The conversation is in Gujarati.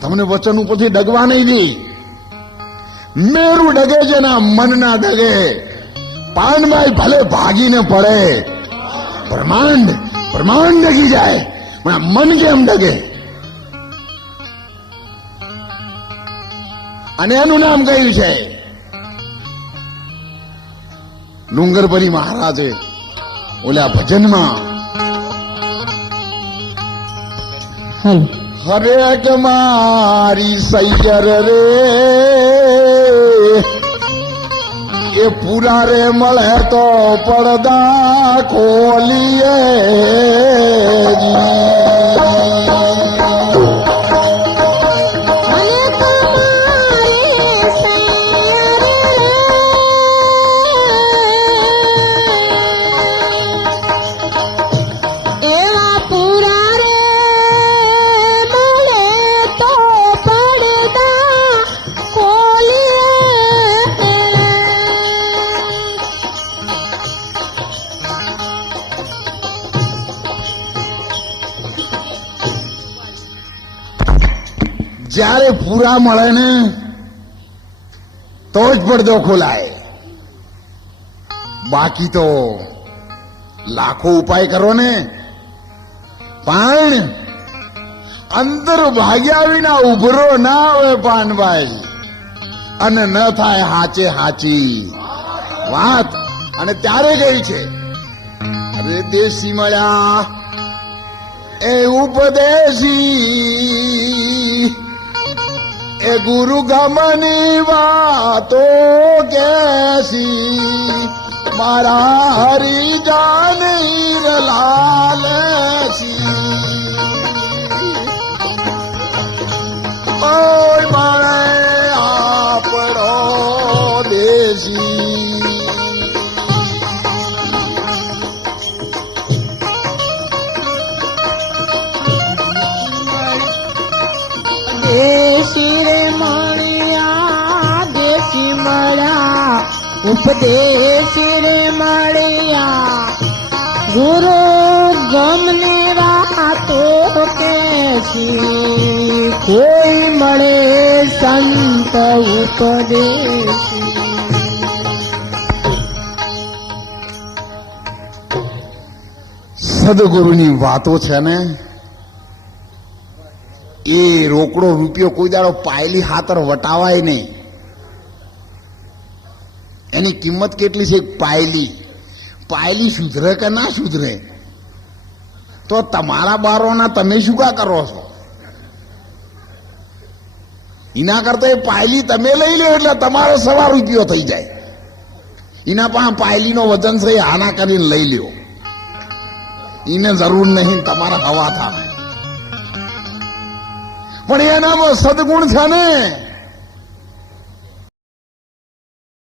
તમને વચન ઉપરથી ડગવા નહીં દી. મેરું ડગે છે ને મન ના ડગે. પાનભાઈ ભલે ભાગીને પડે, બ્રહ્માંડ ડગી જાય, પણ મન કેમ ડગે? અને એનું નામ કયું છે? ડુંગરપરી મહારાજે ઓલા ભજનમાં હરેક મારી સૈયર રે એ પૂરા રે મળે તો પડદા ખોલીએ જ્યારે પૂરા મળે ને તો જ પડદો ખોલાય. બાકી તો લાખો ઉપાય કરો ને, પણ અંદર ભાગ્યા વિના ઉભરો ના આવે પાનભાઈ, અને ન થાય હાચે હાચી વાત. અને ત્યારે ગઈ છે અરે દેશી મળ્યા એ ઉપદેશી એ ગુરુ ગમની વાતો કેસી મારા હરી જાની લાલસી ઓય મારે આપણો દેશી દેશી રે મળ્યા, દેશી મળ્યા, ઉપદેશી રે મળ્યા, ગુરુ ગમને વાતો કેસી કોઈ મળે સંત ઉપદેશી. સદગુરુની વાતો છે ને એ રોકડો રૂપિયો કોઈ દાડો પાયલી હાતર વટાવાય નહીં. એની કિંમત કેટલી છે? પાયલી સુધરે કે ના સુધરે તો તમારા બારોના તમે શું કા કરો છો? એના કરતા એ પાયલી તમે લઈ લો એટલે તમારો 1.25 રૂપિયો થઈ જાય. એના પાસે પાયલીનો વજન છે આના કરીને લઈ લ્યો. એને જરૂર નહીં તમારા હવા થાય, પણ એનામાં સદગુણ છે ને